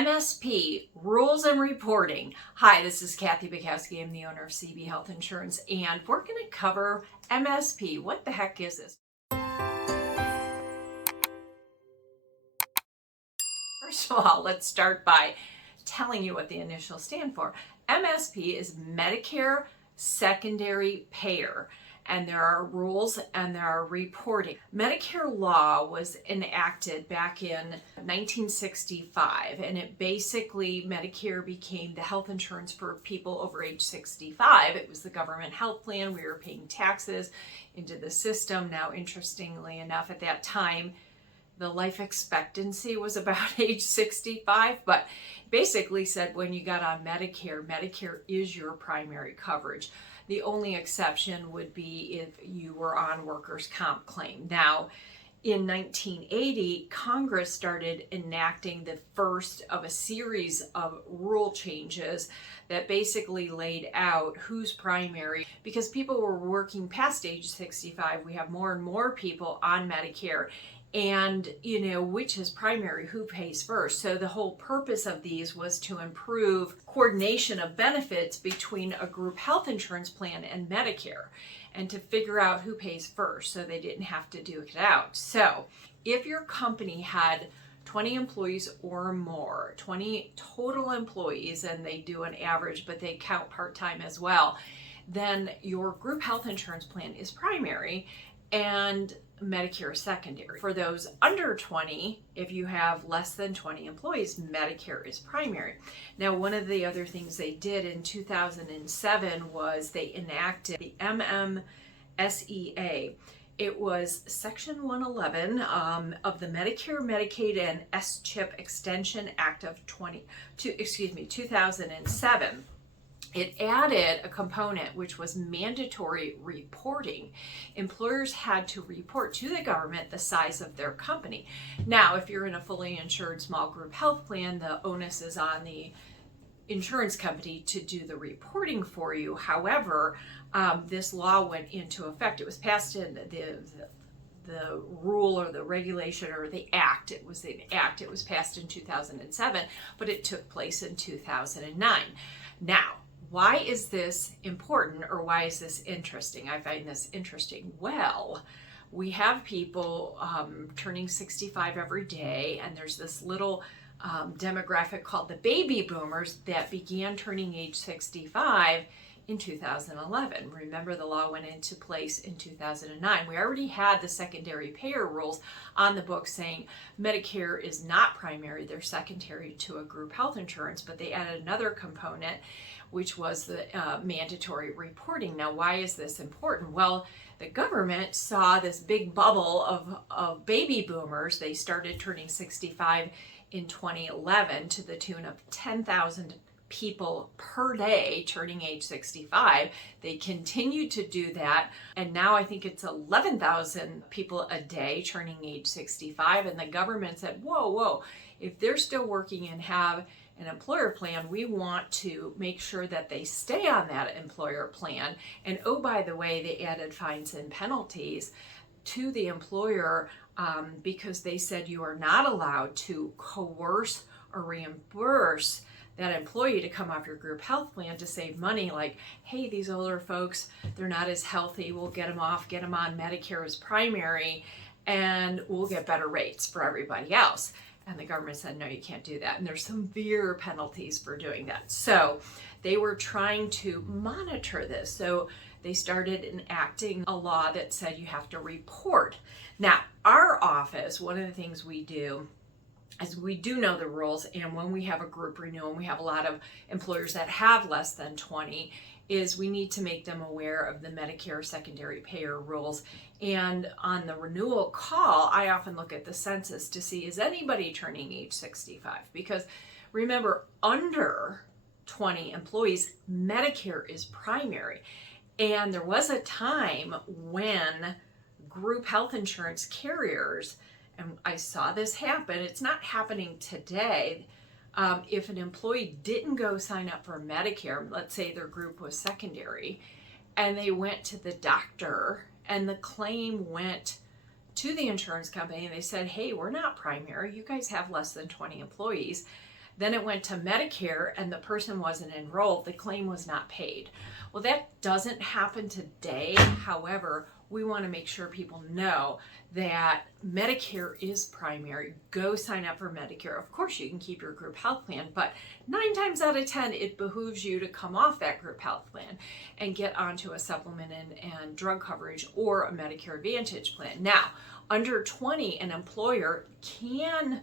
MSP Rules and Reporting. Hi, this is Kathy Bukowski. I'm the owner of CB Health Insurance, and we're going to cover MSP. What the heck is this? First of all, let's start by telling you what the initials stand for. MSP is Medicare Secondary Payer, and there are rules and there are reporting. Medicare law was enacted back in 1965, and it basically, Medicare became the health insurance for people over age 65. It was the government health plan. We were paying taxes into the system. Now, interestingly enough, at that time, the life expectancy was about age 65, but basically said when you got on Medicare, Medicare is your primary coverage. The only exception would be if you were on workers' comp claim. Now, in 1980, Congress started enacting the first of a series of rule changes that basically laid out who's primary. Because people were working past age 65, we have more and more people on Medicare. And, which is primary, who pays first. So the whole purpose of these was to improve coordination of benefits between a group health insurance plan and Medicare, and to figure out who pays first so they didn't have to duke it out. So if your company had 20 employees or more, 20 total employees, and they do an average, but they count part-time as well, then your group health insurance plan is primary and Medicare is secondary. For those under 20, if you have less than 20 employees, Medicare is primary. Now, one of the other things they did in 2007 was they enacted the MMSEA. It was Section 111 of the Medicare, Medicaid, and S-CHIP Extension Act of 2007. It added a component which was mandatory reporting. Employers had to report to the government the size of their company. Now, if you're in a fully insured small group health plan, the onus is on the insurance company to do the reporting for you. However, this law went into effect. It was passed in the rule or the regulation or the act. It was the act. It was passed in 2007, but it took place in 2009. Now, why is this important, or why is this interesting? I find this interesting. Well, we have people turning 65 every day, and there's this little demographic called the baby boomers that began turning age 65 in 2011. Remember, the law went into place in 2009. We already had the secondary payer rules on the books saying Medicare is not primary, they're secondary to a group health insurance, but they added another component, which was the mandatory reporting. Now, why is this important? Well, the government saw this big bubble of baby boomers. They started turning 65 in 2011 to the tune of 10,000 people per day turning age 65. They continued to do that, and now I think it's 11,000 people a day turning age 65, and the government said, whoa, if they're still working and have an employer plan, we want to make sure that they stay on that employer plan. And oh, by the way, they added fines and penalties to the employer because they said you are not allowed to coerce or reimburse that employee to come off your group health plan to save money, like, hey, these older folks, they're not as healthy, we'll get them off, get them on Medicare as primary, and we'll get better rates for everybody else. And the government said, no, you can't do that. And there's severe penalties for doing that. So they were trying to monitor this. So they started enacting a law that said you have to report. Now, our office, one of the things we do is we do know the rules, and when we have a group renewal, and we have a lot of employers that have less than 20, is we need to make them aware of the Medicare secondary payer rules. And on the renewal call, I often look at the census to see, is anybody turning age 65? Because remember, under 20 employees, Medicare is primary. And there was a time when group health insurance carriers, and I saw this happen, it's not happening today. If an employee didn't go sign up for Medicare, let's say their group was secondary, and they went to the doctor and the claim went to the insurance company and they said, hey, we're not primary, you guys have less than 20 employees, Then it went to Medicare and the person wasn't enrolled, the claim was not paid. Well, that doesn't happen today. However, we want to make sure people know that Medicare is primary. Go sign up for Medicare. Of course, you can keep your group health plan, but 9 times out of 10, it behooves you to come off that group health plan and get onto a supplement and drug coverage or a Medicare Advantage plan. Now, under 20, an employer can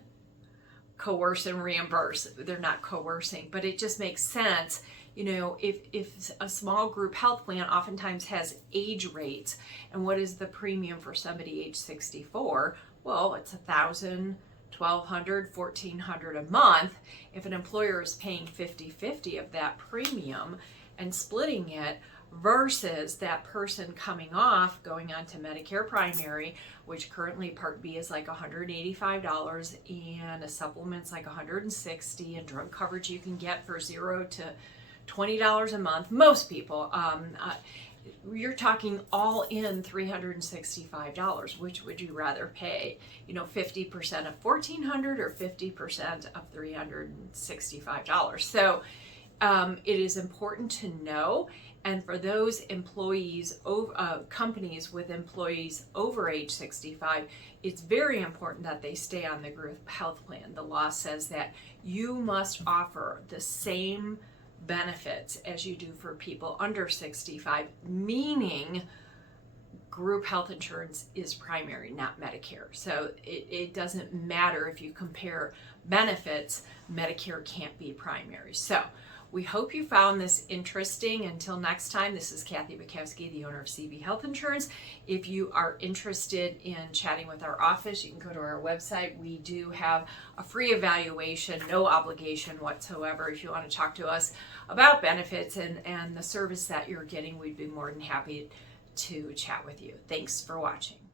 coerce and reimburse. They're not coercing, but it just makes sense. You know, if a small group health plan oftentimes has age rates, and what is the premium for somebody age 64? Well, it's $1,000, $1,200, $1,400 a month. If an employer is paying 50-50 of that premium and splitting it, versus that person coming off, going on to Medicare primary, which currently Part B is like $185 and a supplement's like $160, and drug coverage you can get for $0 to $20 a month. Most people, you're talking all in $365. Which would you rather pay? You know, 50% of $1,400 or 50% of $365? So it is important to know. And for those employees, companies with employees over age 65, it's very important that they stay on the group health plan. The law says that you must offer the same benefits as you do for people under 65, meaning group health insurance is primary, not Medicare. So it doesn't matter if you compare benefits, Medicare can't be primary. So we hope you found this interesting. Until next time, this is Kathy Bukowski, the owner of CB Health Insurance. If you are interested in chatting with our office, you can go to our website. We do have a free evaluation, no obligation whatsoever. If you want to talk to us about benefits and the service that you're getting, we'd be more than happy to chat with you. Thanks for watching.